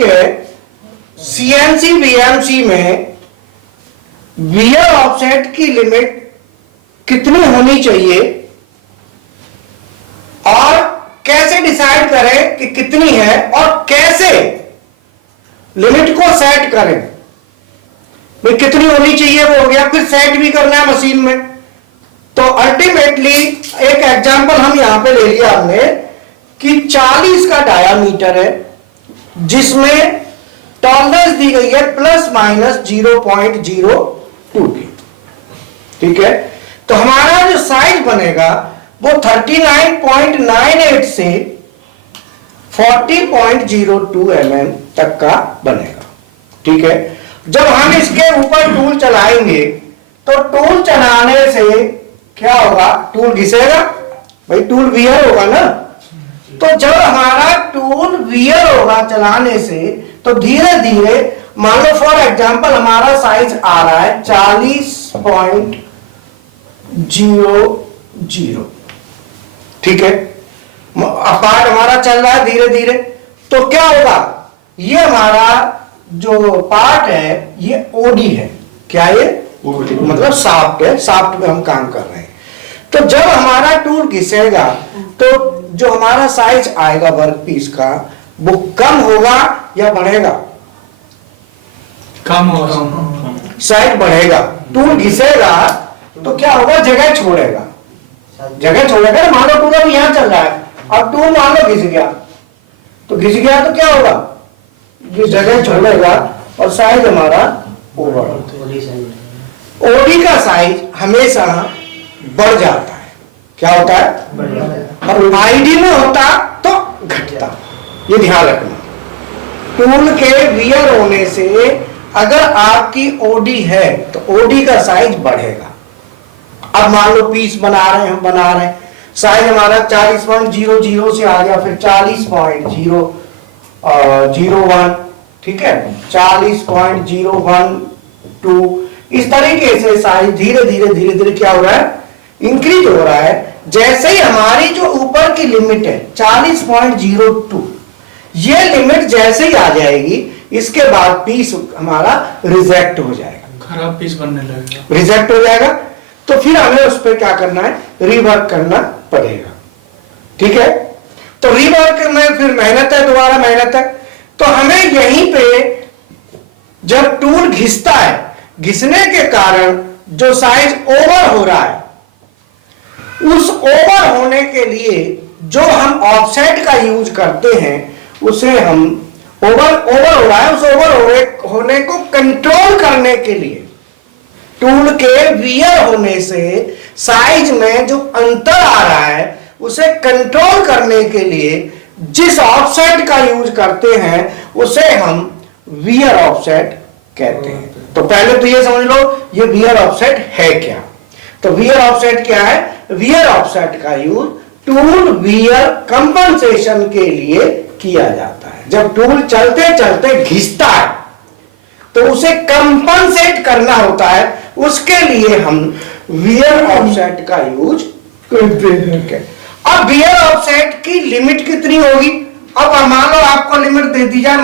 ठीक है, CNC BMC में वियर ऑफसेट की लिमिट कितनी होनी चाहिए और कैसे डिसाइड करें कि कितनी है और कैसे लिमिट को सेट करें, भाई कितनी होनी चाहिए वो हो गया, फिर सेट भी करना है मशीन में। तो अल्टीमेटली एक एग्जांपल हम यहां पे ले लिया हमने कि 40 का डायामीटर है जिसमें टॉलरेंस दी गई है ±0.02 की, ठीक है। तो हमारा जो साइज बनेगा वो 39.98 से 40.02 mm तक का बनेगा, ठीक है। जब हम इसके ऊपर टूल चलाएंगे तो टूल चलाने से क्या होगा, टूल घिसेगा, भाई टूल वियर होगा ना। तो जब हमारा टूल वियर होगा चलाने से तो धीरे धीरे, मान लो फॉर एग्जांपल हमारा साइज आ रहा है 40.00, ठीक है, पार्ट हमारा चल रहा है धीरे धीरे। तो क्या होगा, ये हमारा जो पार्ट है ये ओडी है, क्या ये मतलब शाफ्ट है, शाफ्ट में हम काम कर रहे हैं। तो जब हमारा टूल घिसेगा तो जो हमारा साइज आएगा वर्क पीस का वो कम होगा या बढ़ेगा, कम होगा, साइज बढ़ेगा। टूल घिसेगा तो क्या होगा, जगह छोड़ेगा, जगह छोड़ेगा ना। मान लो टूल अभी यहां चल रहा है, अब टूल मान लो घिस गया, तो घिस गया तो क्या होगा, ये जगह छोड़ेगा और साइज हमारा ओवर, ओडी का साइज हमेशा बढ़ जाता है। क्या होता है, और आईडी में होता तो घटता, ये ध्यान रखना। टूल के वियर होने से अगर आपकी ओडी है तो ओडी का साइज बढ़ेगा। अब मान लो पीस बना रहे हैं, हम बना रहे हैं, साइज हमारा 40.00 से आ गया, फिर 40.001, ठीक है, 40.012, इस तरीके से साइज धीरे धीरे धीरे धीरे क्या हो रहा है, इंक्रीज हो रहा है। जैसे ही हमारी जो ऊपर की लिमिट है 40.02, ये लिमिट जैसे ही आ जाएगी इसके बाद पीस हमारा रिजेक्ट हो जाएगा, खराब पीस बनने लगेगा, रिजेक्ट हो जाएगा। तो फिर हमें उस पर क्या करना है, रीवर्क करना पड़ेगा, ठीक है। तो रीवर्क में फिर मेहनत है, दोबारा मेहनत है। तो हमें यहीं पे जब टूल घिसता है, घिसने के कारण जो साइज ओवर हो रहा है, उस ओवर होने के लिए जो हम ऑफसेट का यूज करते हैं उसे हम ओवर हो रहा है, उस ओवर होने को कंट्रोल करने के लिए टूल के वियर होने से साइज में जो अंतर आ रहा है उसे कंट्रोल करने के लिए जिस ऑफसेट का यूज करते हैं उसे हम वियर ऑफसेट कहते हैं। तो पहले तो ये समझ लो ये वियर ऑफसेट है क्या। तो वियर ऑफसेट क्या है, वियर ऑफसेट का यूज टूल वियर कंपनसेशन के लिए किया जाता है। जब टूल चलते चलते घिसता है तो उसे कंपनसेट करना होता है, उसके लिए हम वियर ऑफसेट का यूज करते हैं। अब वियर ऑफसेट की लिमिट कितनी होगी, अब मान लो आपको लिमिट दे दी जाए,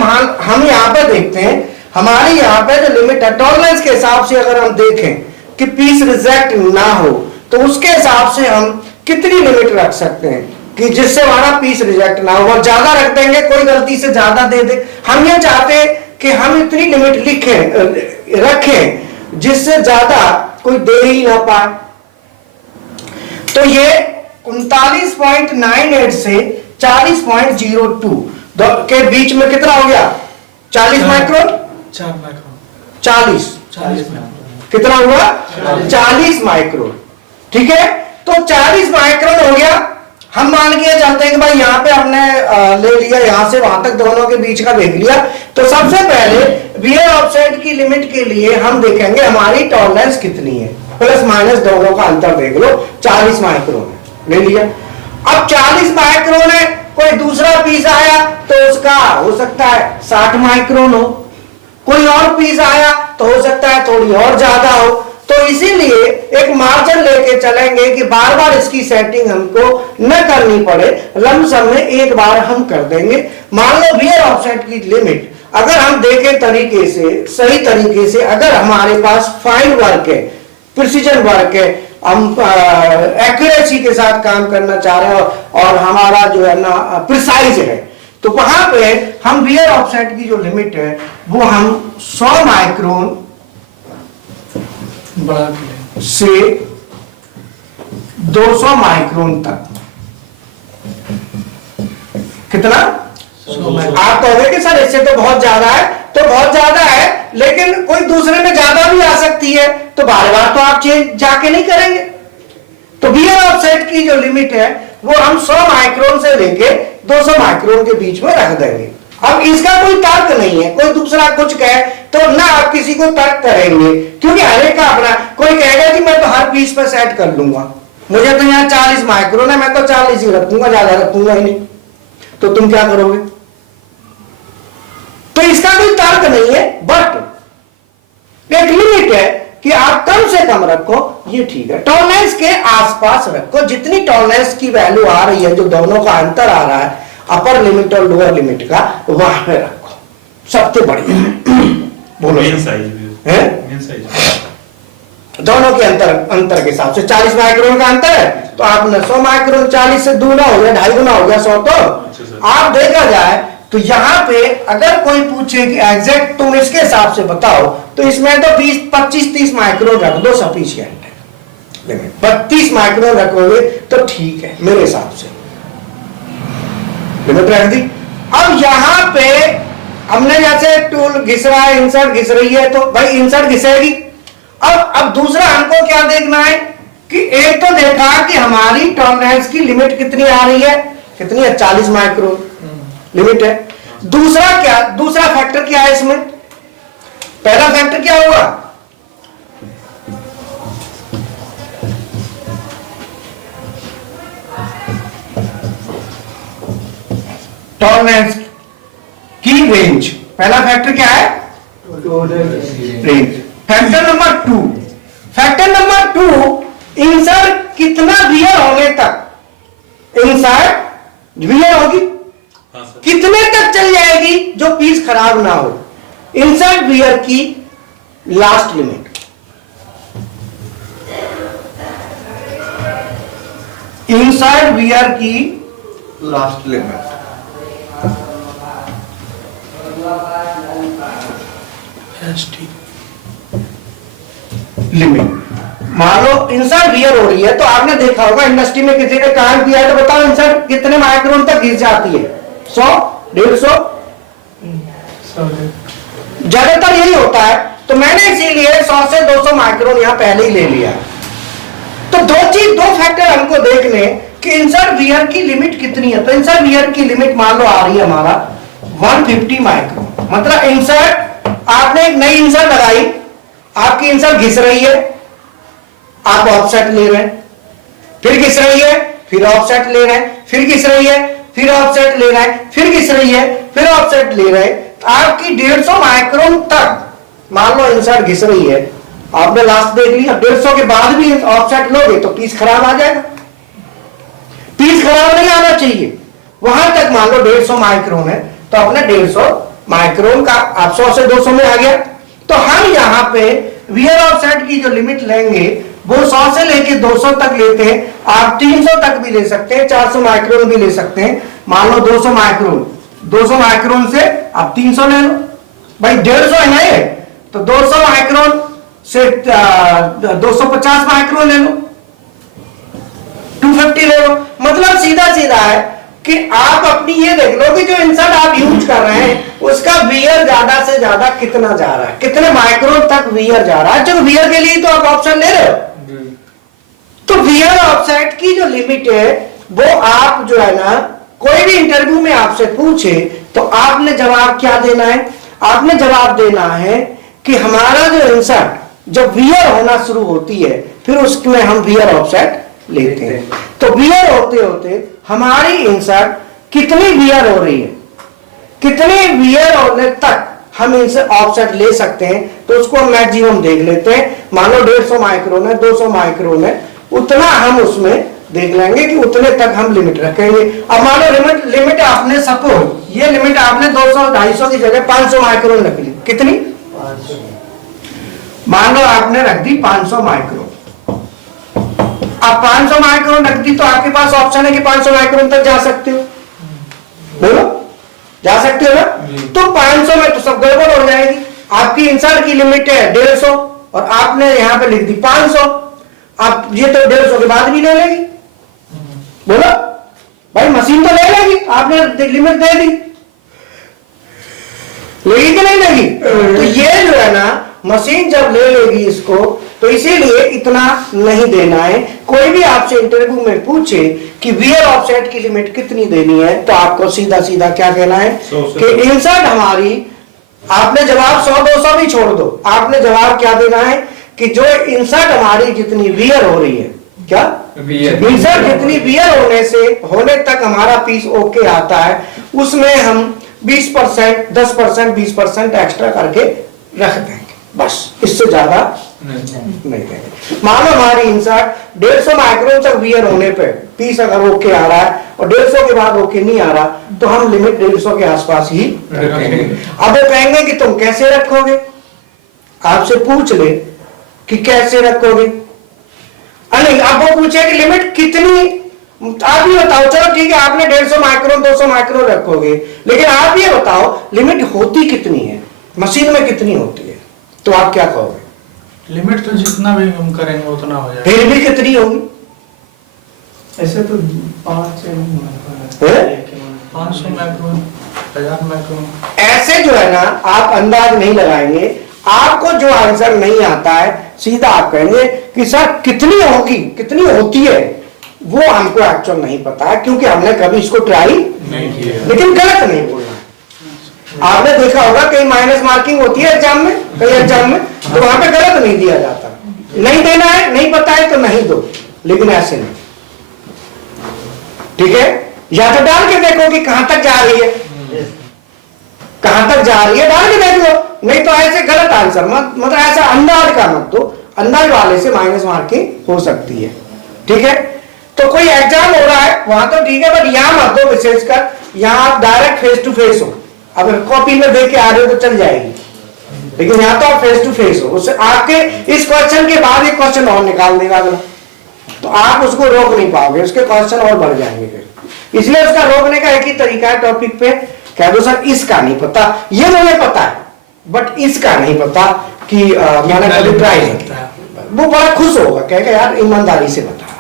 हम यहां पे देखते हैं हमारी यहां पे जो लिमिट है टॉलरेंस के हिसाब से अगर हम देखें कि पीस रिजेक्ट ना हो तो उसके हिसाब से हम कितनी लिमिट रख सकते हैं कि जिससे हमारा पीस रिजेक्ट ना हो। और ज्यादा रख देंगे, कोई गलती से ज्यादा दे दे, हम ये चाहते हैं कि हम इतनी लिमिट रखें जिससे ज्यादा कोई दे ही ना पाए। तो ये 39.98 से 40.02 के बीच में कितना हो गया, 40 माइक्रोन, 4 माइक्रोन, 40 माइक्रोन, कितना हुआ 40 माइक्रोन, ठीक है। तो 40 माइक्रोन हो गया। हम मान के चलते हैं कि भाई यहाँ पे हमने ले लिया, यहां से वहां तक दोनों के बीच का देख लिया। तो सबसे पहले वियर ऑफसेट की लिमिट के लिए हम देखेंगे हमारी टॉलरेंस कितनी है, प्लस माइनस दोनों का अंतर देख लो, 40 माइक्रोन है, ले लिया। अब 40 माइक्रोन है, कोई दूसरा पीस आया तो उसका हो सकता है 60 माइक्रोन हो, कोई और पीस आया तो हो सकता है थोड़ी और ज्यादा हो। तो इसीलिए एक मार्जिन लेके चलेंगे कि बार बार इसकी सेटिंग हमको न करनी पड़े, लमसम में एक बार हम कर देंगे। मान लो वियर ऑफसेट की लिमिट अगर हम देखें तरीके से, सही तरीके से, अगर हमारे पास फाइन वर्क है, प्रिसीजन वर्क है, हम एक्यूरेसी के साथ काम करना चाह रहे हैं और हमारा जो है ना प्रिसाइज है, तो वहां पे हम वियर ऑफसेट की जो लिमिट है वो हम 100 माइक्रोन बढ़ा के से 200 माइक्रोन तक, कितना? आप कहोगे कि सर इससे तो बहुत ज्यादा है, तो बहुत ज्यादा है, लेकिन कोई दूसरे में ज्यादा भी आ सकती है, तो बार बार तो आप चेंज जाके नहीं करेंगे। तो वियर ऑफसेट की जो लिमिट है वो हम 100 माइक्रोन से लेके 200 माइक्रोन के बीच में रख देंगे। अब इसका कोई तर्क नहीं है, कोई दूसरा कुछ कहे तो ना आप किसी को तर्क करेंगे, क्योंकि हर एक का अपना, कोई कहेगा कि मैं तो हर पीस पर सेट कर लूंगा, मुझे तो यहाँ 40 माइक्रोन है, मैं तो 40 ही रखूंगा, ज्यादा रखूंगा ही नहीं, तो तुम क्या करोगे? तो इसका कोई तर्क नहीं है, बट एक लिमिट है कि आप कम से कम रखो, ये ठीक है। टॉलरेंस के आसपास रखो, जितनी टॉलरेंस की वैल्यू आ रही है, जो दोनों का अंतर आ रहा है अपर लिमिट और लोअर लिमिट का, वहां पे रखो, सबसे बढ़िया बोलो। मेन साइज है, मेन साइज दोनों के अंतर के हिसाब से 40 माइक्रोन का अंतर है, तो आपने 100 माइक्रोन, 40 से दूना हो गया, 2.5 गुना हो गया 100, तो आप देखा जाए तो यहां पे अगर कोई पूछे कि एग्जैक्ट तुम इसके हिसाब से बताओ, तो इसमें तो 20, 25, 30 माइक्रोन रख दो, सफिशिएंट है। लेकिन 32 माइक्रोन रखोगे तो ठीक है मेरे हिसाब से, लिमिट रख दी। अब यहां पे हमने जैसे टूल घिस रहा है, इंसर्ट घिस रही है, तो भाई इंसर्ट घिसेगी। अब दूसरा हमको क्या देखना है कि एक तो देखा कि हमारी टॉलरेंस की लिमिट कितनी आ रही है, कितनी है? 40 माइक्रोन लिमिट है। दूसरा क्या, दूसरा फैक्टर क्या है इसमें? पहला फैक्टर क्या होगा? टॉलरेंस की रेंज। पहला फैक्टर क्या है? Range. Factor number 2, factor number 2, insert कितना वियर होने तक, इंसर्ट वियर होगी कितने तक चल जाएगी जो पीस खराब ना हो, इंसर्ट वियर की लास्ट लिमिट। इंसर्ट वियर की लास्ट लिमिट, लिमिट। मान लो इंसर्ट वियर हो रही है, तो आपने देखा होगा इंडस्ट्री में किसी ने काम किया है, तो बताओ इंसर्ट कितने माइक्रोन तक घिस जाती है? 100, 150, ज्यादातर यही होता है। तो मैंने इसीलिए 100 से 200 माइक्रोन यहां पहले ही ले लिया। तो दो फैक्टर हमको देखने कि इंसर्ट वियर की लिमिट कितनी है। तो इंसर्ट वियर की लिमिट मान लो आ रही है हमारा 150 माइक्रोन, मतलब इंसर्ट, आपने एक नई इंसर्ट लगाई, आपकी इंसर्ट घिस रही है, आप ऑफसेट ले रहे हैं, फिर घिस रही है, फिर ऑफसेट ले रहे हैं, फिर घिस रही है, फिर ऑफसेट ले रहे हैं, फिर घिस रही है, फिर ऑफसेट ले रहे हैं, आपकी 150 माइक्रोन तक मान लो इंसर्ट घिस रही है, आपने लास्ट देख लिया, 150 के बाद भी ऑफसेट लोगे तो पीस खराब आ जाएगा। पीस खराब नहीं आना चाहिए, वहां तक मान लो 150 माइक्रोन है, तो अपने 150 माइक्रोन का आप 100 से 200 में आ गया। तो हम यहां पे वियर ऑफसेट की जो लिमिट लेंगे वो 100 से लेके 200 तक लेते हैं, आप 300 तक भी ले सकते हैं, 400 माइक्रोन भी ले सकते हैं। मान लो 200 माइक्रोन, 200 माइक्रोन से आप 300 ले लो, भाई 150 है ना ये, तो 200 माइक्रोन से 250 माइक्रोन ले लो, 250 ले लो। मतलब सीधा सीधा है कि आप अपनी ये देख लो कि जो इंसर्ट आप यूज कर रहे हैं उसका वियर ज्यादा से ज्यादा कितना जा रहा है, कितने माइक्रोन तक वियर जा रहा है। जो वियर के लिए तो आप ऑप्शन ले रहे हो, तो वियर ऑफसेट की जो लिमिट है वो आप जो है ना, कोई भी इंटरव्यू में आपसे पूछे तो आपने जवाब क्या देना है? आपने जवाब देना है कि हमारा जो इंसर्ट जब वियर होना शुरू होती है फिर उसमें हम वियर ऑफसेट लेते हैं। तो वियर होते होते हमारी इंसर्ट कितनी वियर हो रही है, कितने वियर होने तक हम इनसे ऑफसेट ले सकते हैं, तो उसको हम मैक्सिमम देख लेते हैं। मान लो 150 माइक्रोन है, 200 माइक्रोन है, उतना हम उसमें देख लेंगे कि उतने तक हम लिमिट रखेंगे। अब मान लो लिमिट आपने सपोज ये लिमिट आपने 200-250 की जगह 500 माइक्रोन रख ली। कितनी? मान लो आपने रख दी 500 माइक्रोन। अब 500 माइक्रोन रख दी तो आपके पास ऑप्शन है कि 500 माइक्रोन तक जा सकते हो। बोलो, जा सकते हो ना? तो 500 में तो सब गड़बड़ हो जाएगी। आपकी इंसर्ट की लिमिट है 150 और आपने यहां पे लिख दी 500। अब ये तो 150 के बाद भी ले लेगी। बोलो भाई, मशीन तो ले लेगी, आपने लिमिट दे दी, लेगी कि नहीं लेगी? तो ये जो है ना, मशीन जब ले लेगी इसको, तो इसीलिए इतना नहीं देना है। कोई भी आपसे इंटरव्यू में पूछे कि वियर ऑफसेट की लिमिट कितनी देनी है, तो आपको सीधा सीधा क्या कहना है कि इंसर्ट हमारी, आपने जवाब 100-200 भी छोड़ दो, आपने जवाब क्या देना है कि जो इंसर्ट हमारी जितनी वियर हो रही है, क्या इंसर्ट जितनी वियर होने तक हमारा पीस ओके आता है, उसमें हम 20%, 10%, 20% एक्स्ट्रा करके रख देंगे, बस इससे ज्यादा नहीं देंगे। मान लो हमारी इंसर्ट 150 माइक्रोन तक वियर होने पे पीस अगर ओके आ रहा है और 150 के बाद ओके नहीं आ रहा, तो हम लिमिट 150 के आसपास ही रखेंगे। अब वो कहेंगे कि तुम कैसे रखोगे, आपसे पूछ ले कि कैसे रखोगे। नहीं, अब वो पूछे कि लिमिट कितनी, आप ये बताओ। चलो ठीक है, आपने 150 माइक्रोन 200 माइक्रोन रखोगे, लेकिन आप ये बताओ लिमिट होती कितनी है, मशीन में कितनी होती है, तो आप क्या कहोगे? लिमिट तो जितना भी हम करेंगे उतना हो जाएगा। फिर भी कितनी होगी? ऐसे तो 500 माइक्रोन, 1000 माइक्रोन। ऐसे जो है ना, आप अंदाज नहीं लगाएंगे। आपको जो आंसर नहीं आता है, सीधा आप कहेंगे कि सर कितनी होगी, कितनी होती है, वो हमको एक्चुअल नहीं पता है, क्योंकि हमने कभी इसको ट्राई नहीं किया। लेकिन गलत नहीं बोलना। आपने देखा होगा कहीं माइनस मार्किंग होती है एग्जाम में, कई एग्जाम में, तो वहां पे गलत नहीं दिया जाता। नहीं देना है, नहीं पता है तो नहीं दो, लेकिन ऐसे नहीं, ठीक है? या तो डाल के देखो कि कहां तक जा रही है, कहां तक जा रही है, डाल के देख लो। नहीं तो ऐसे गलत आंसर मत, मतलब ऐसा अंदाज का मत दो, अंदाज वाले से माइनस मार्किंग हो सकती है, ठीक है? तो कोई एग्जाम हो रहा है वहां तो ठीक है, बट यहां मत दो, विशेषकर यहां आप डायरेक्ट फेस टू फेस हो। अब कॉपी में देख के आ रहे हो तो चल जाएगी, लेकिन यहां तो आप फेस टू फेस हो। उससे आपके इस क्वेश्चन के बाद एक क्वेश्चन और निकाल देगा अगला, तो आप उसको रोक नहीं पाओगे, उसके क्वेश्चन और बढ़ जाएंगे फिर। इसलिए उसका रोकने का एक ही तरीका है, टॉपिक पे कह दो सर इसका नहीं पता, ये मुझे पता है बट इसका नहीं पता कि मैंने कभी ट्राई नहीं किया। वो बड़ा खुश होगा, कहेगा यार ईमानदारी से बता रहा है,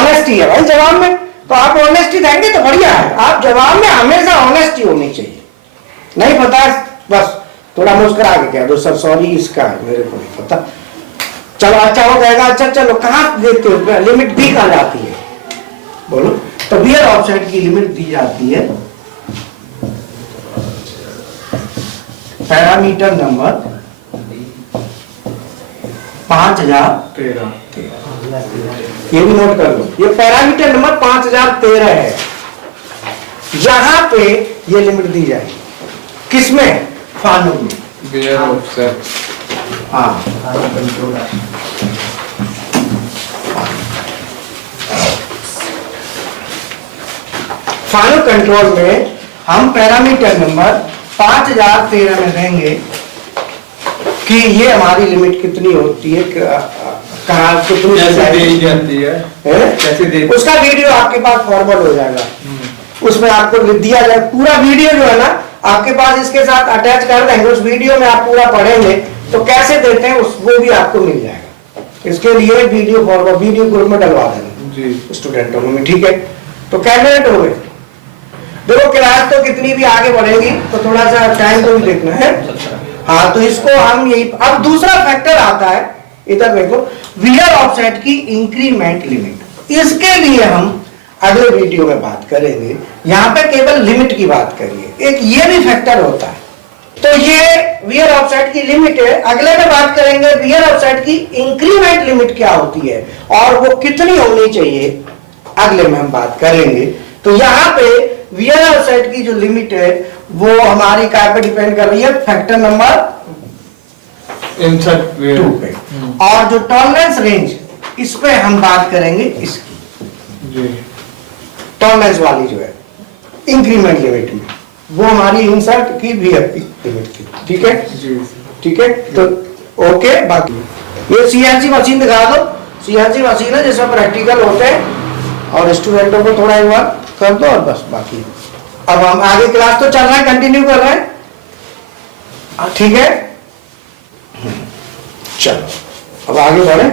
ऑनेस्टी है भाई जवाब में। तो आप ऑनेस्टी देंगे तो बढ़िया है। आप जवाब में हमेशा ऑनेस्टी होनी चाहिए। नहीं पता है बस थोड़ा मुस्कुरा के कह दो सर सॉरी इसका है, मेरे को नहीं पता। चलो अच्छा हो जाएगा, अच्छा चलो कहाँ देते हो, लिमिट दी कहाँ जाती है, बोलो? तो वियर ऑफसेट की लिमिट दी जाती है पैरामीटर नंबर 5013। ये भी नोट कर लो, ये पैरामीटर नंबर 5013 है। यहां पे ये लिमिट दी जाएगी, किसमें? फानो में, वियर ऑफसेट। हाँ, फानो कंट्रोल में हम पैरामीटर नंबर 5013 में देंगे कि ये हमारी लिमिट कितनी होती है, कहाँ कितनी जाती है, उसका वीडियो आपके पास फॉरवर्ड हो जाएगा। उसमें आपको लिख दिया जाए पूरा वीडियो जो है ना, आपके पास इसके साथ अटैच कर देंगे। उस वीडियो में आप पूरा पढ़ेंगे तो कैसे देते हैं वो भी आपको मिल जाएगा। इसके लिए वीडियो फॉरवर्ड, वीडियो ग्रुप में डलवा देना स्टूडेंटों में, ठीक है? तो कैंडिडेट हो गए। देखो क्लास तो कितनी भी आगे बढ़ेगी तो थोड़ा सा टाइम को भी देखना है। हाँ, तो इसको हम यही, अब दूसरा फैक्टर आता है, इधर देखो, वियर ऑफसेट की इंक्रीमेंट लिमिट। इसके लिए हम अगले वीडियो में बात करेंगे। यहाँ पे केवल लिमिट की बात करिए, एक ये भी फैक्टर होता है। तो ये वियर ऑफसेट की लिमिट है। अगले में बात करेंगे वियर ऑफसेट की इंक्रीमेंट लिमिट क्या होती है और वो कितनी होनी चाहिए, अगले में हम बात करेंगे। तो यहाँ पे वियर ऑफसेट की जो लिमिट है वो हमारी क्या पे डिपेंड कर रही है, फैक्टर नंबर 2 पे। और जो टॉलरेंस रेंज, इस पे हम बात करेंगे इसकी। जी टॉलरेंस वाली जो है इंक्रीमेंट लिमिट में, वो हमारी इंसर्ट की वीएफपी लिमिट थी। ठीक है, जी ठीक है, तो ओके। बाकी ये सीएनसी मशीन दिखा दो, सीएनसी मशीन है जिसमें प्रैक्टिकल होते हैं और स्टूडेंटों को थोड़ा एक बार कर दो और बस। बाकी अब हम आगे क्लास तो चल रहा है, कंटिन्यू कर रहे हैं, ठीक है। चलो अब आगे बढ़े।